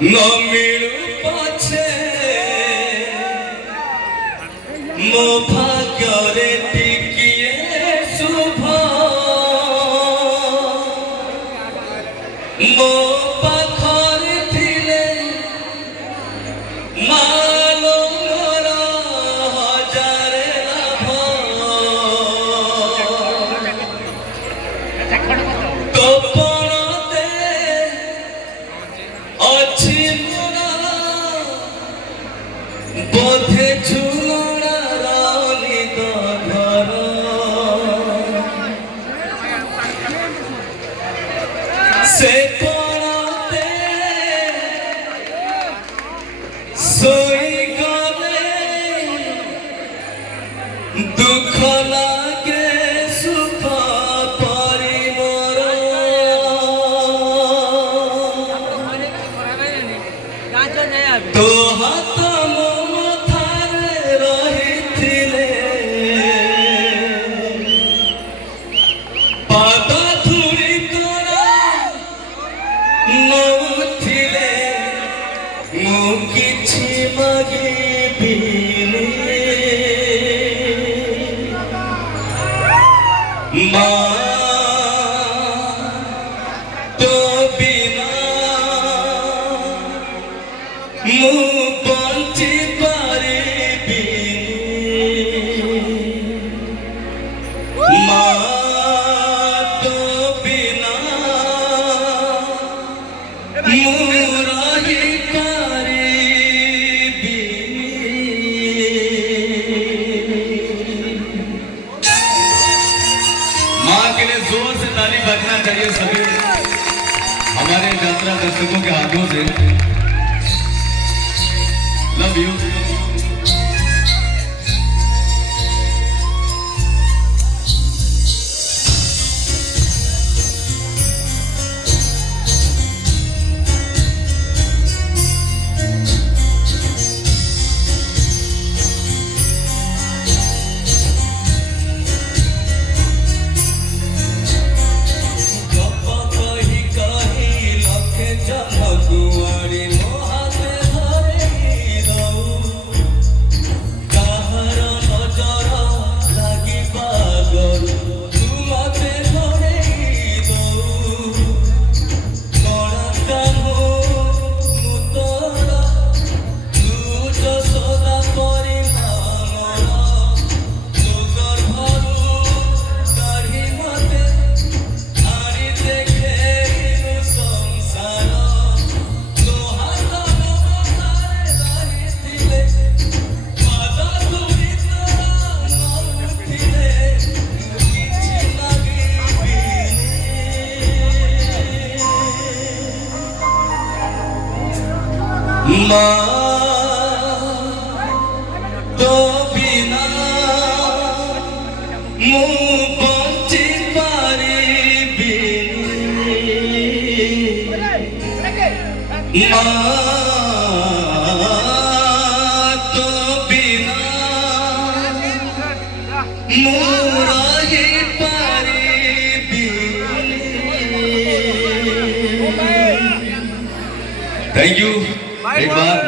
নমিরু পাছে মো ভাগ্যরে টিকিয়ে শুভ মো পাখরে থিলে মালো মোরা হজারে লাভ গোপনতে ଅଛି মোরা বোধে ঝুলଣାର ନିଦ ଘର ସେ କୋଣতে ଶୋଇଗଲେ ଦୁଃଖ ଲାଗେ ସୁଖ ପରି ମୋର ତୋ ହାତ ମୋ ମଥାରେ ରହିଥିଲେ ପାଦ ଧୂଳି ତୋର ନଉଥିଲେ ମୁଁ କିଛି ମାଗିବିନି ମା ତୋ ବିନା ମୁଁ ବଞ୍ଚି ପାରିବିନି ମା ତୋ ବିନା ମୁଁ माँ के लिए जोर से ताली बजना चाहिए सभी हमारे यात्रा दर्शकों के हाथों से लव यू माँ तो बिना ମୁଁ ବଞ୍ଚି ପାରିବିନି ମା ତୋ ବିନା ମୁଁ ରହିପାରିବିନି। थैंक यू एक बार